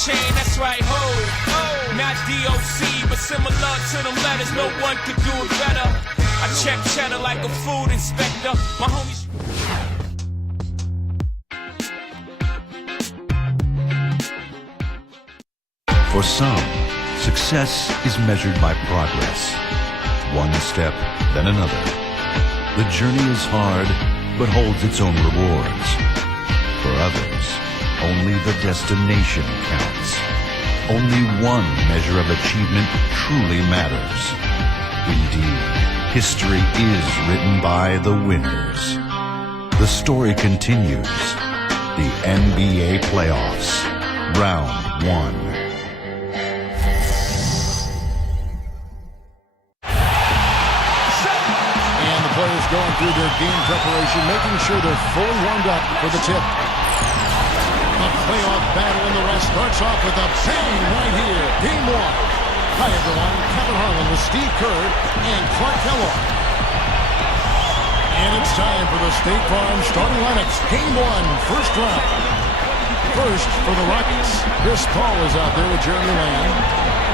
chain, that's right, ho. Not DOC, but similar to them letters, no one could do it better. I check cheddar like a food inspector. My homies. For some, success is measured by progress. One step, then another. The journey is hard, but holds its own rewards. For others, only the destination counts. Only one measure of achievement truly matters. Indeed, history is written by the winners. The story continues. The NBA Playoffs, Round 1. Players going through their game preparation, making sure they're fully warmed up for the tip. The playoff battle in the West starts off with a bang right here. Game 1. Hi, everyone. Kevin Harlan with Steve Kerr and Clark Kellogg. And it's time for the State Farm starting lineups. Game 1, first round. First for the Rockets. Chris Paul is out there with Jeremy Lamb.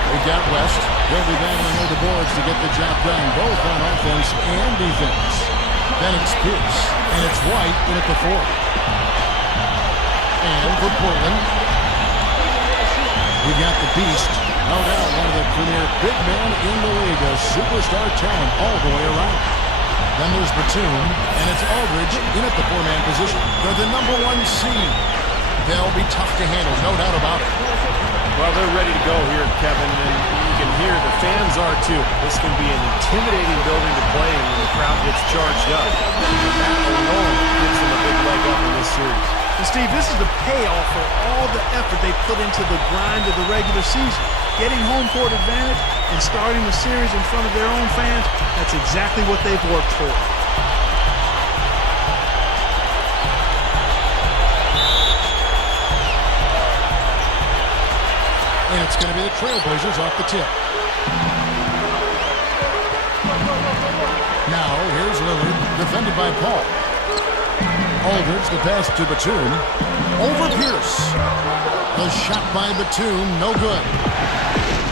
We've got West. They'll be battling over the boards to get the job done, both on offense and defense. Then it's Pierce, and it's White in at the 4. And for Portland, we got the Beast. No doubt one of the premier big men in the league, a superstar talent all the way around. Then there's Batum, and it's Aldridge in at the 4-man position. They're the #1 seed. They'll be tough to handle, no doubt about it. Well, they're ready to go here, Kevin, and you can hear the fans are too. This can be an intimidating building to play in when the crowd gets charged up. That alone gives them a big leg up in this series. And Steve, this is the payoff for all the effort they put into the grind of the regular season. Getting home court advantage and starting the series in front of their own fans, that's exactly what they've worked for. And it's going to be the Trailblazers off the tip. Now, here's Lillard, defended by Paul. Aldridge, the pass to Batum. Over Pierce. The shot by Batum, no good.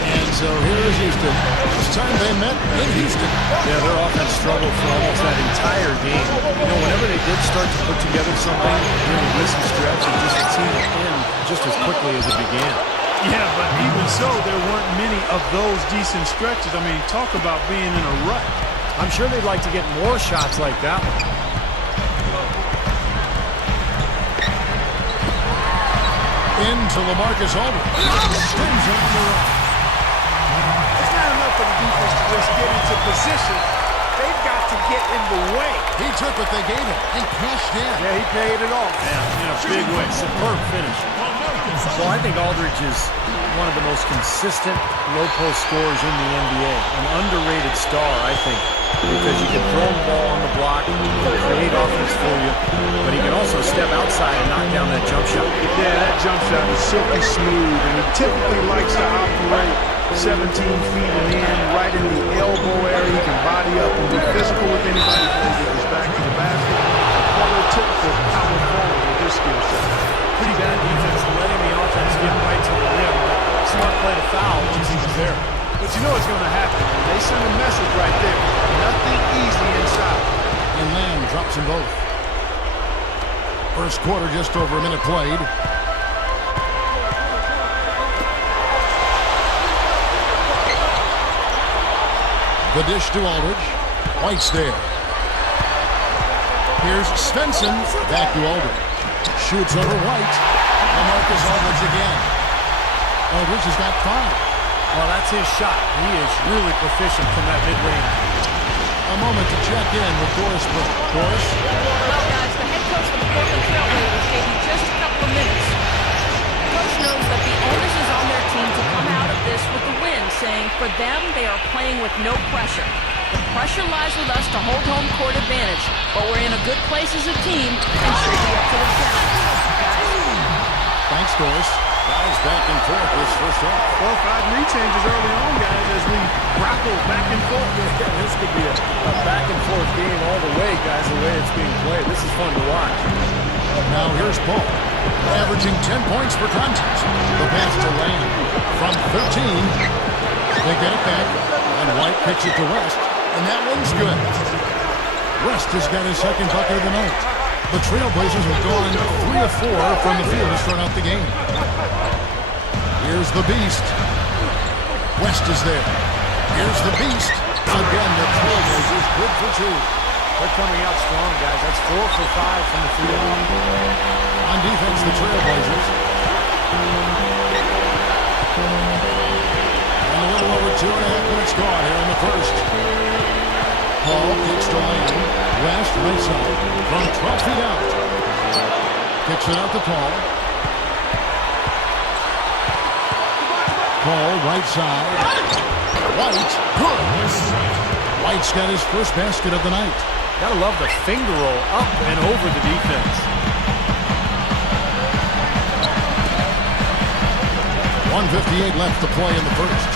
And so here's Houston. This time they met in Houston. Yeah, their offense struggled for almost that entire game. You know, whenever they did start to put together something during this stretch, it just seemed to end just as quickly as it began. Yeah, but even so, there weren't many of those decent stretches. I mean, talk about being in a rut. I'm sure they'd like to get more shots like that one. Into LaMarcus Aldridge. Spins on the run. It's not enough for the defense to just get into position. They've got to get in the way. He took what they gave him and cashed in. Yeah, he paid it off. Yeah, in a big way. Superb finish. Well, I think Aldridge is one of the most consistent low-post scorers in the NBA. An underrated star, I think, because you can throw the ball on the block, create offense for you, but he can also step outside and knock down that jump shot. Yeah, that jump shot is silky smooth, and he typically likes to operate 17 feet and in, right in the elbow area. He can body up and be physical with anybody who plays with his back to the basket. Typical power forward with his skill set. Pretty bad defense letting the offense get right to the rim, but smart play to foul once he was there. But you know what's going to happen. They send a message right there. Nothing easy inside. And Lamb drops them both. First quarter, just over a minute played. The dish to Aldridge. White's there. Here's Svensson. Back to Aldridge. Shoots over White. LaMarcus Aldridge again. Aldridge has got 5. Well, that's his shot. He is really proficient from that mid-range. A moment to check in with Doris Burke. Doris? Well, guys, the head coach of the Portland Trailblazers gave me just a couple of minutes. The coach knows that the onus is on their team to come out of this with a win, saying for them, they are playing with no pressure. The pressure lies with us to hold home court advantage, but we're in a good place as a team and should be up to the challenge. Thanks, Doris. Guys back and forth this first half. 4 or 5 lead changes early on, guys, as we grapple back and forth. Yeah, this could be a back and forth game all the way, guys, the way it's being played. This is fun to watch. Now here's Paul, averaging 10 points per contest. The pass to Lamb from 13. They get it back, and White kicks it to West, and that one's good. West has got his second bucket of the night. The Trailblazers have gone 3 of 4 from the field to start out the game. Here's the Beast. West is there. Here's the Beast. Again, the Trailblazers good for 2. They're coming out strong, guys. That's 4 for 5 from the field. On defense, the Trailblazers. And a little over 2.5 minutes gone here in the first. Paul kicks to Lane. West, right side, from 12 feet out. Kicks it out to Paul. Paul, right side. White, good. White's got his first basket of the night. Gotta love the finger roll up and over the defense. 1:58 left to play in the first.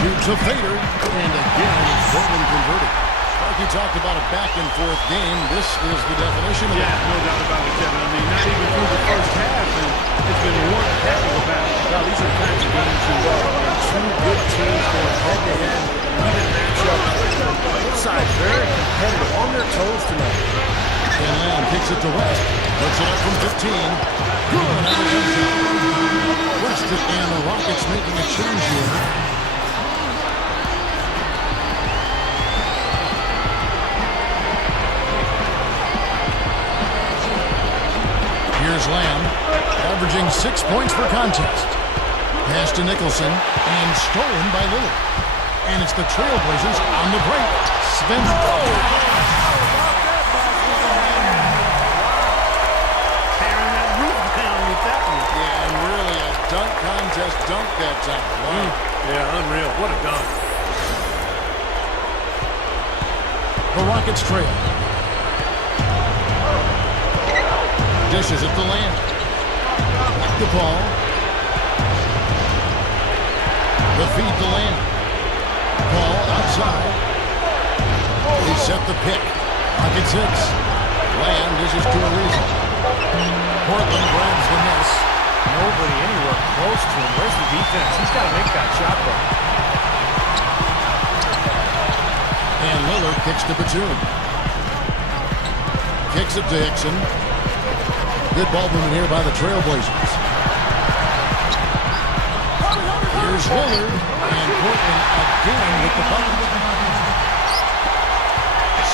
Shoots a fader, and again, Portland converted. Like you talked about a back-and-forth game, this is the definition of that. No doubt about it, Kevin. I mean, not even through the first half, and it's been one heck of a battle. Now, these are the kinds of games you love. I mean, 2 good teams going head-to-head, even matchup. Both sides very competitive, on their toes tonight. And Lamb kicks it to West. Puts it up from 15. Good. West and the Rockets making a change here. Here's Lamb, averaging 6 points per contest. Pass to Nicholson, and stolen by Lillard. And it's the Trailblazers on the break. Sven. Tearing that roof down with that one. Yeah, and really a dunk contest dunk that time. Wow. Yeah, unreal. What a dunk. The Rockets trail. Dishes at the Lamb. Back the ball. The feed to Lamb. Ball outside. He set the pick. Rockets hits. Lamb dishes to a reason. Portland grabs the miss. Nobody anywhere close to him. Where's the defense? He's got to make that shot, though. And Lillard kicks to Batum. Kicks it to Hickson. Good ball movement here by the Trailblazers. Here's Lillard, and Portland again with the bucket.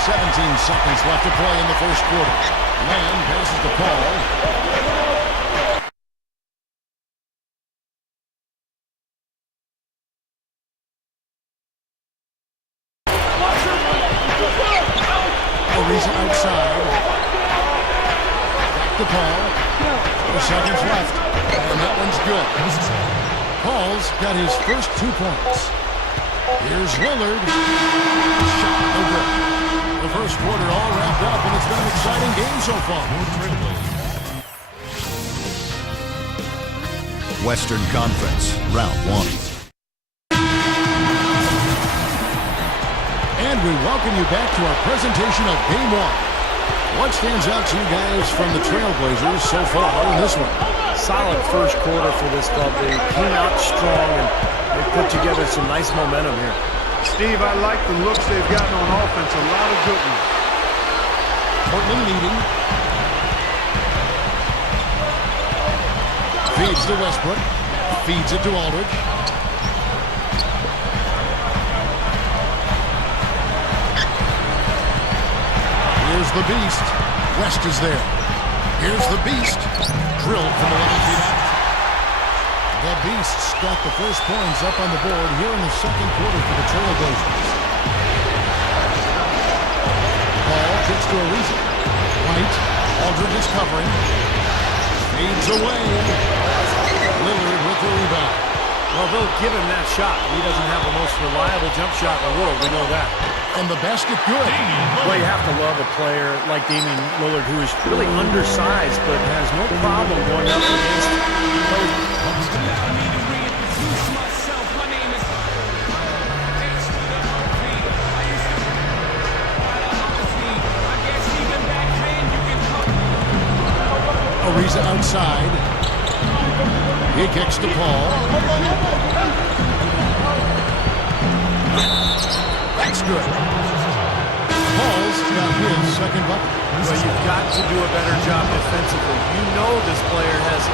17 seconds left to play in the first quarter. Lamb passes to Paul. Ariza outside. Back to Paul. 4 seconds left, and that one's good. Paul's got his first 2 points. Here's Lillard. Shot no good. The first quarter all wrapped up, and it's been an exciting game so far. Western Conference, round 1. And we welcome you back to our presentation of Game 1. What stands out to you guys from the Trailblazers so far in this one? Solid first quarter for this club. They came out strong, and they put together some nice momentum here. Steve, I like the looks they've gotten on offense. A lot of good ones. Portland leading. Feeds to Westbrook. Feeds it to Aldridge. Here's the Beast. West is there. Here's the Beast. Drilled from 11 feet out. The Beast's got the first points up on the board here in the second quarter for the Trailblazers. Ball gets to Ariza. White. Aldridge is covering. Fades away. Lillard with the rebound. Well, they'll give him that shot. He doesn't have the most reliable jump shot in the world. We know that. And the basket good. Well, you have to love a player like Damian Lillard, who is really undersized, but has no problem going up against those. Ariza outside. He kicks to Paul. That's good. Paul's got his second bucket. Well, you've got to do a better job defensively. You know this player has a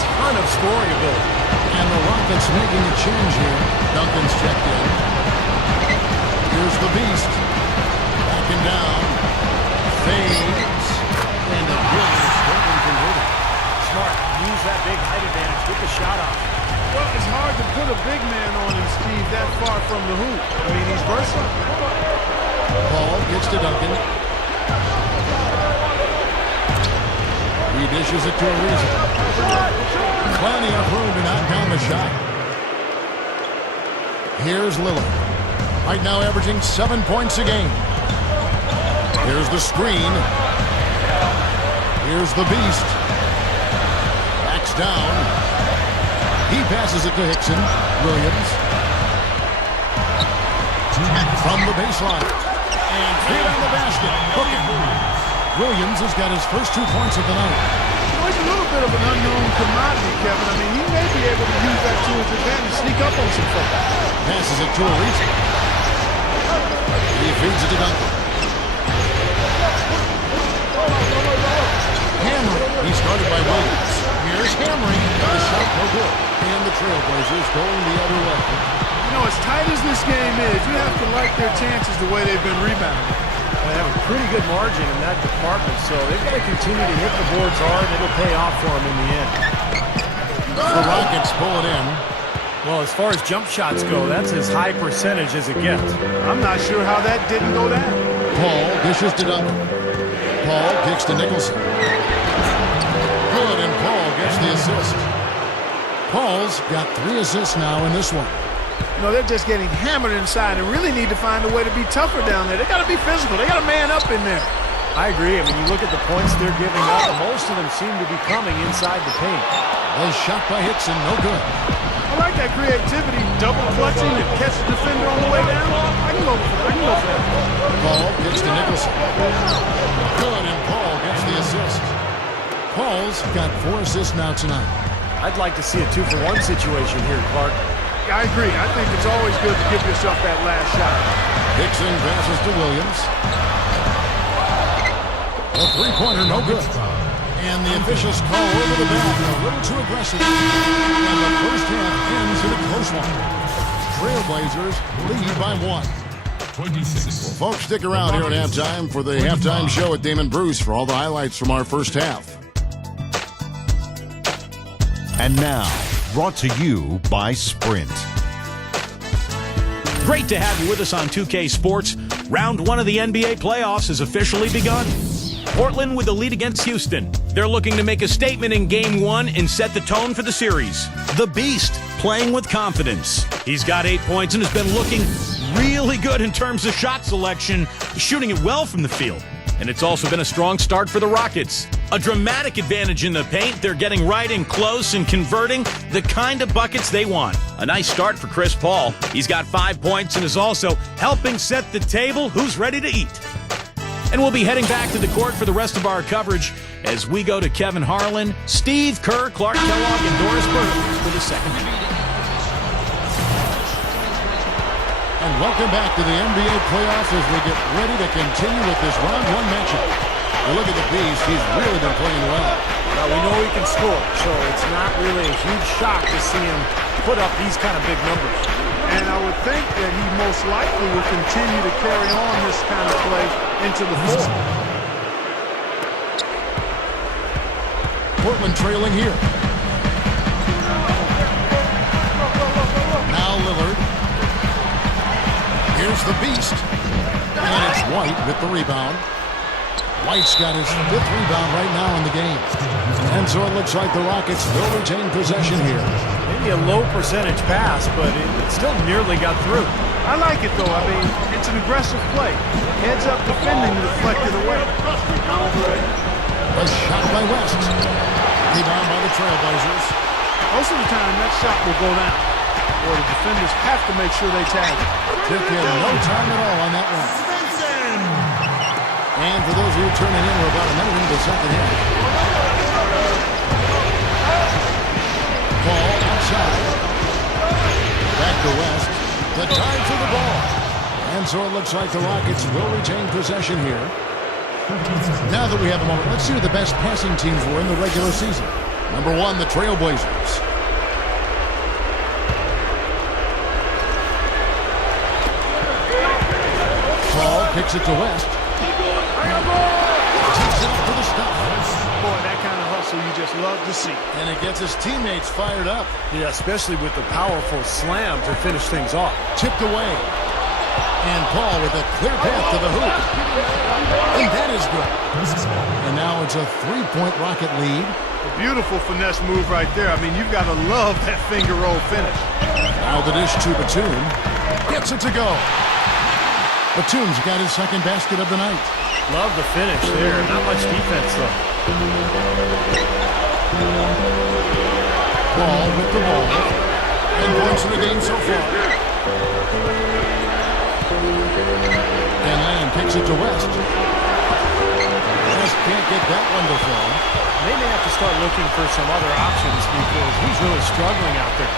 ton of scoring ability. And the Rockets making a change here. Duncan's checked in. Here's the Beast. Backing down. Fades. And a brilliant stroke and converted. Smart. Use that big height advantage. Get the shot off. Well, it's hard to put a big man on him, Steve, that far from the hoop. I mean, he's versatile. Paul gets to Duncan. He dishes it to Ariza. Plenty of room to knock down the shot. Here's Lillard. Right now averaging 7 points a game. Here's the screen. Here's the Beast. Backs down. He passes it to Hickson. Williams. From the baseline. And feet on the basket. Hooking. Williams has got his first 2 points of the night. Well, he's a little bit of an unknown commodity, Kevin. I mean, he may be able to use that to his advantage, sneak up on some folks. Passes it to Ariza. He feeds it to Duncan. Hammering. He started by Williams. Here's hammering. The shot no good. And the Trailblazers going the other way. You know, as tight as this game is, you have to like their chances the way they've been rebounding. They have a pretty good margin in that department, so they've got to continue to hit the boards hard. It'll pay off for them in the end. The Rockets pull it in. Well, as far as jump shots go, that's as high percentage as it gets. I'm not sure how that didn't go down. Paul dishes to Duncan. Paul kicks to Nicholson. Good, and Paul gets the assist. Paul's got 3 assists now in this one. You know, they're just getting hammered inside and really need to find a way to be tougher down there. They got to be physical. They got to man up in there. I agree. I mean, you look at the points they're giving up, most of them seem to be coming inside the paint. A shot by Hickson, no good. I like that creativity, double clutching and catch the defender on the way down. I can go for that. Paul gets to Nicholson. Good, and Paul gets the assist. Paul's got 4 assists now tonight. I'd like to see a 2-for-1 situation here, Clark. I agree. I think it's always good to give yourself that last shot. Hickson passes to Williams. A three-pointer, no good. And the officials call over the bat, a little too aggressive. And the first half ends in a close one. Trailblazers lead by 1. 26. Well, folks, stick around here at halftime for the halftime show at Damon Bruce for all the highlights from our first half. And now, brought to you by Sprint. Great to have you with us on 2K Sports. Round 1 of the NBA playoffs has officially begun. Portland with the lead against Houston. They're looking to make a statement in Game 1 and set the tone for the series. The Beast playing with confidence. He's got 8 points and has been looking really good in terms of shot selection, shooting it well from the field. And it's also been a strong start for the Rockets. A dramatic advantage in the paint. They're getting right in close and converting the kind of buckets they want. A nice start for Chris Paul. He's got 5 points and is also helping set the table. Who's ready to eat? And we'll be heading back to the court for the rest of our coverage as we go to Kevin Harlan, Steve Kerr, Clark Kellogg, and Doris Burke for the second half. And welcome back to the NBA playoffs as we get ready to continue with this round 1 matchup. Well, look at the Beast. He's really been playing well. Well, we know he can score, so it's not really a huge shock to see him put up these kind of big numbers. And I would think that he most likely will continue to carry on this kind of play into the fourth. Portland trailing here. Now Lillard. Here's the Beast. And it's White with the rebound. White's got his 5th rebound right now in the game. And so it looks like the Rockets will retain possession here. Maybe a low percentage pass, but it still nearly got through. I like it, though. I mean, it's an aggressive play. Heads up defending, deflected away. A shot by West. Rebound by the Trailblazers. Most of the time, that shot will go down. Or the defenders have to make sure they tag it. Took him no time at all on that one. And for those of you turning in, we're about a minute into the second half. Ball outside. Back to West. The time for the ball. And so it looks like the Rockets will retain possession here. Now that we have a moment, let's see who the best passing teams were in the regular season. Number 1, the Trailblazers. Ball kicks it to West. Takes it up for the stuff. Boy, that kind of hustle you just love to see. And it gets his teammates fired up. Yeah, especially with the powerful slam to finish things off. Tipped away. And Paul with a clear path to the hoop. And that is good. And now it's a 3-point Rocket lead. A beautiful finesse move right there. I mean, you've got to love that finger roll finish. Now the dish to Batum. Gets it to go. Batum's got his second basket of the night. Love the finish there. Not much defense, though. Paul with the ball. And points in the game so far. And Lamb kicks it to West. West can't get that one to fall. They may have to start looking for some other options because he's really struggling out there.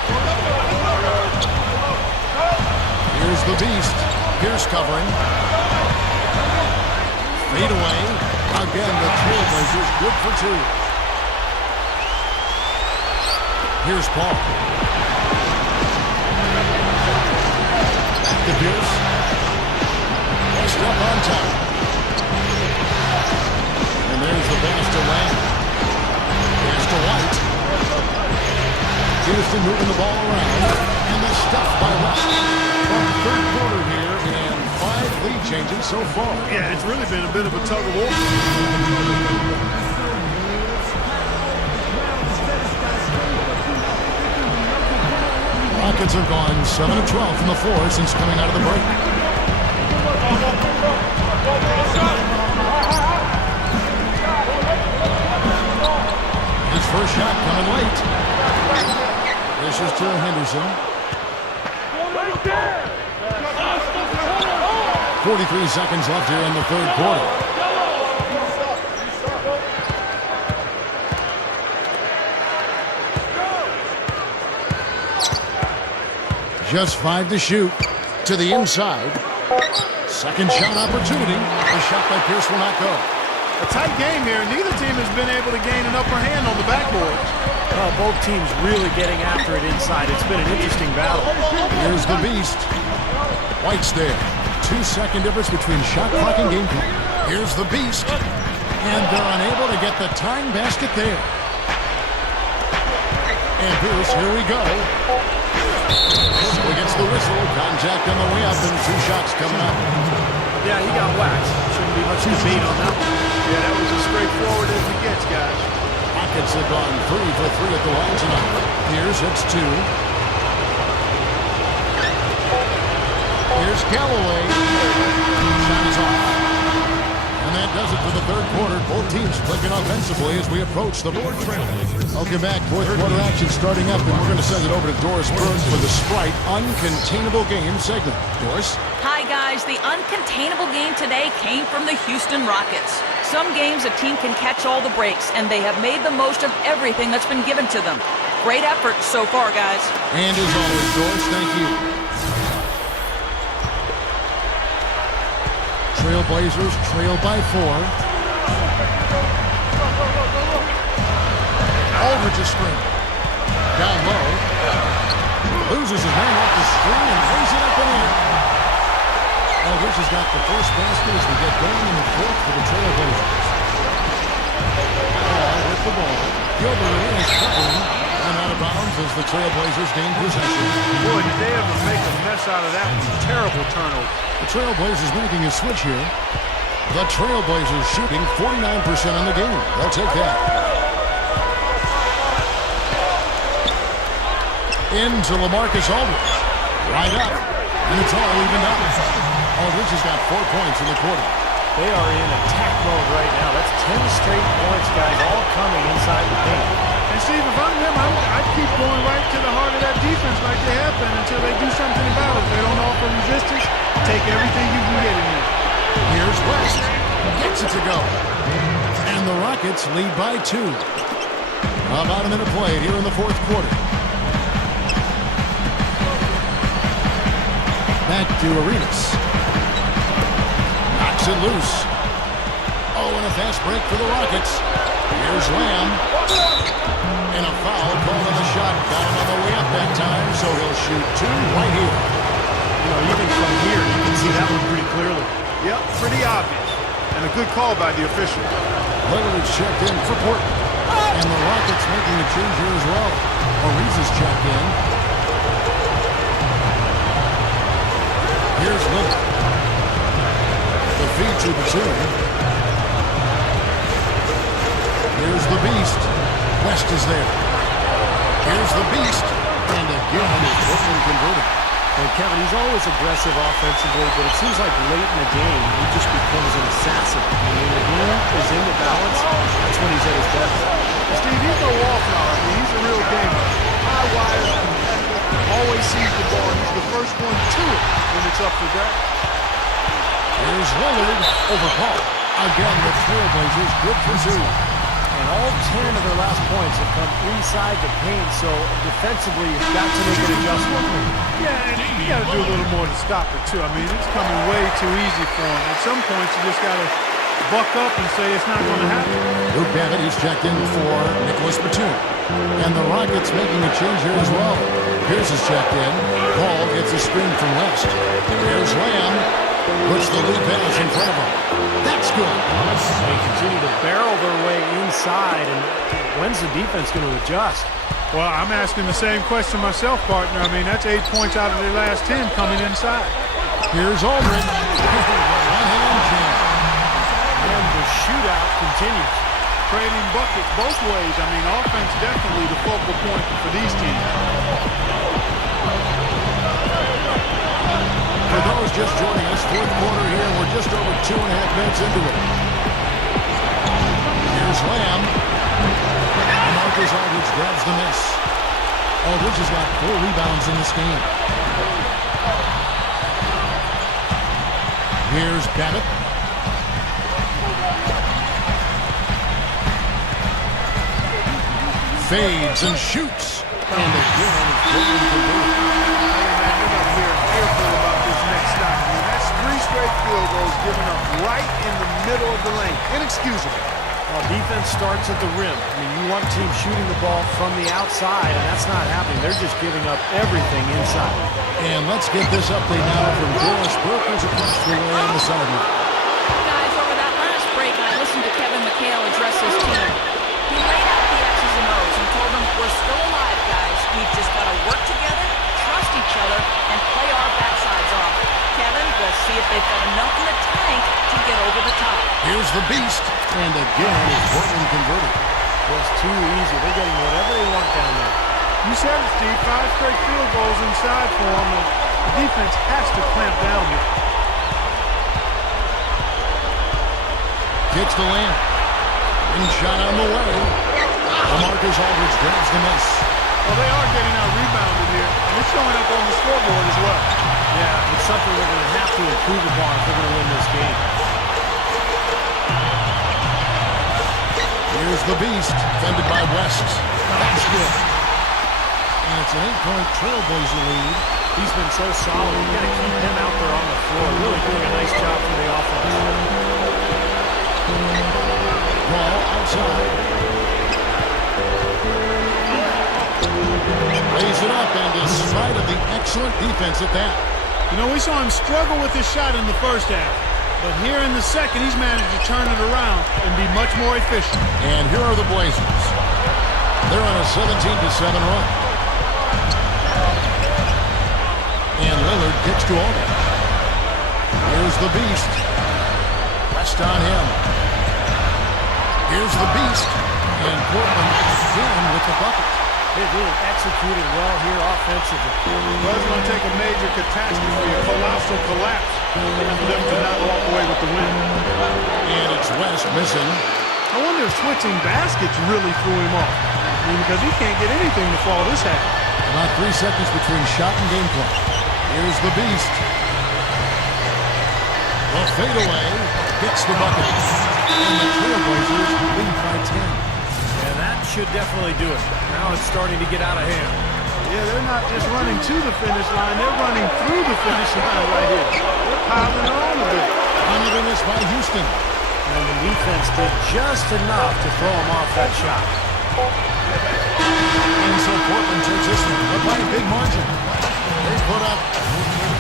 Here's the Beast. Pierce covering. Fade away. Again, the Trailblazers good for 2. Here's Paul. Back to Pierce. West up on top. And there's the pass to Lamb. Pass to White. Houston moving the ball around. And the stuff by West. From third quarter here, and 5 lead changes so far. Yeah, it's really been a bit of a tug of war. Rockets have gone 7 of 12 from the floor since coming out of the break. His first shot coming late. This is to Henderson. 43 seconds left here in the third quarter. Just 5 to shoot. To the inside. Second shot opportunity. The shot by Pierce will not go. A tight game here. Neither team has been able to gain an upper hand on the backboard. Both teams really getting after it inside. It's been an interesting battle. Here's the Beast. White's there. 2-second difference between shot clock and game clock. Here's the Beast. And they're unable to get the tying basket there. And Pierce, here we go. So he gets the whistle. Contact on the way up and 2 shots coming up. Yeah, he got waxed. Shouldn't be much debate on that one. Yeah, that was as straightforward as it gets, guys. Rockets have gone 3 for 3 at the line tonight. Pierce hits 2. Here's Callaway. Shot is off. And that does it for the third quarter. Both teams clicking offensively as we approach the board trail. Welcome back. Fourth quarter action starting up, and we're going to send it over to Doris Burke for the Sprite Uncontainable Game segment. Doris? Hi, guys. The uncontainable game today came from the Houston Rockets. Some games a team can catch all the breaks, and they have made the most of everything that's been given to them. Great effort so far, guys. And as always, Doris, thank you. Trailblazers trail by 4. Aldridge is screen. Down low. Loses his man off the screen and lays it up and in. Aldridge has got the first basket as we get going in the fourth for the Trailblazers. Ball with the ball. Gilbert is covering. And out of bounds as the Trailblazers gain possession. Boy, did they ever make a mess out of that one. Terrible turnover. The Trailblazers making a switch here. The Trailblazers shooting 49% on the game. They'll take that. Into LaMarcus Aldridge. Right up. And it's all evened up. Aldridge has got 4 points in the quarter. They are in attack mode right now. That's 10 straight points, guys, all coming inside the paint. And Steve, if I'm him, I'd keep going right to the heart of that defense like they have been until they do something about it. If they don't offer resistance, take everything you can get in there. Here's West. Gets it to go. And the Rockets lead by 2. About a minute played here in the fourth quarter. Back to Arenas. Knocks it loose. Oh, and a fast break for the Rockets. Here's Lamb. And a foul called on the shot. Got him on the way up that time, so he'll shoot two right here. You know, even from here, you can see that one pretty clearly. Yep, pretty obvious. And a good call by the official. Lillard's checked in for Portland. And the Rockets making a change here as well. Ariza's checked in. Here's Lillard. The feed to Batum. Here's the Beast. West is there. Here's the Beast. And again, it's Portland converted. And Kevin, he's always aggressive offensively, but it seems like late in the game, he just becomes an assassin. And when the game is in the balance, that's when he's at his best. Steve, he's no wallflower. I mean, he's a real gamer. High wire, competitive, always sees the ball, and he's the first one to it when it's up for grabs. Here's Lillard over Paul. Again, the Trailblazers good for two. And all 10 of their last points have come inside the paint, so defensively, you've got to make an adjustment. Yeah, and you got to do a little more to stop it, too. I mean, it's coming way too easy for him. At some points, you just got to buck up and say it's not going to happen. Luke Babbitt, he's checked in for Nicholas Batum. And the Rockets making a change here as well. Pierce is checked in. Paul gets a screen from West. Here's Lamb. Puts the lead pass in front of him. That's good. They continue to barrel their way inside, and when's the defense going to adjust? Well, I'm asking the same question myself, partner. I mean, that's 8 points out of their last 10 coming inside. Here's Aldridge. One-hand jam. And the shootout continues. Trading buckets both ways. I mean, offense definitely the focal point for these teams. For those just joining us, fourth quarter here, we're just over 2.5 minutes into it. Here's Lamb. Marcus Aldridge grabs the miss. Aldridge has got 4 rebounds in this game. Here's Babbitt. Fades and shoots. And again, it's Portland converted. Careful about this next stop. I mean, that's 3 straight field goals given up right in the middle of the lane. Inexcusable. Well, defense starts at the rim. I mean, you want teams shooting the ball from the outside, and that's not happening. They're just giving up everything inside. And let's get this update now from Doris Burke, who's across the way on the sideline. Guys, over that last break, I listened to Kevin McHale address his team. He laid out the X's and O's and told them, we're still alive, guys. We've just got to work together, trust each other, and play our backsides off. Kevin, we'll see if they've got enough in the tank to get over the top. Here's the Beast. And again, it's Portland converted. It's too easy. They're getting whatever they want down there. You said it, Steve. 5 straight field goals inside for them. And the defense has to clamp down here. Gets the lamp. And shot on the way. Marcus Aldridge grabs the miss. Well, they are getting out rebounded here. And it's showing up on the scoreboard as well. Yeah, it's something they're going to have to improve upon if they're going to win this game. Here's the Beast, defended by West. That's good. And it's an 8-point Trailblazer lead. He's been so solid. You've got to keep him out there on the floor. Really doing a nice job for the offense. Ball outside. Lays it up, and despite of the excellent defense at that. You know, we saw him struggle with his shot in the first half. But here in the second, he's managed to turn it around and be much more efficient. And here are the Blazers. They're on a 17-7 run. And Lillard gets to Aldridge. Here's the Beast. West on him. Here's the Beast. And Portland again with the bucket. They've really executed well here offensively. Well, it's going to take a major catastrophe, a colossal collapse, for them to not walk away with the win. And it's West missing. I wonder if switching baskets really threw him off. I mean, because he can't get anything to fall this half. About 3 seconds between shot and game play. Here's the Beast. The fadeaway gets the bucket. And the Trailblazers lead by 10. And that should definitely do it. Now it's starting to get out of hand. Yeah, they're not just running to the finish line, they're running through the finish line right here. They're piling on a bit. Under this by Houston. And the defense did just enough to throw him off that shot. And so Portland takes this one, but by a big margin. They put up 41.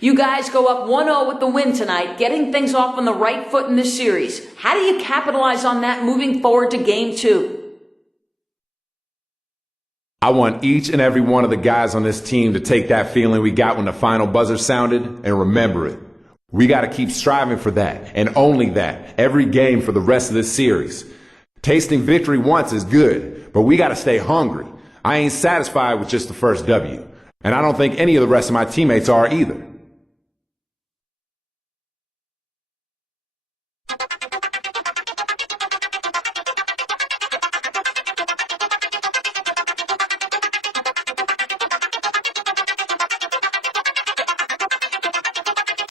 You guys go up 1-0 with the win tonight, getting things off on the right foot in this series. How do you capitalize on that moving forward to Game 2? I want each and every one of the guys on this team to take that feeling we got when the final buzzer sounded and remember it. We got to keep striving for that, and only that, every game for the rest of this series. Tasting victory once is good, but we got to stay hungry. I ain't satisfied with just the first W, and I don't think any of the rest of my teammates are either.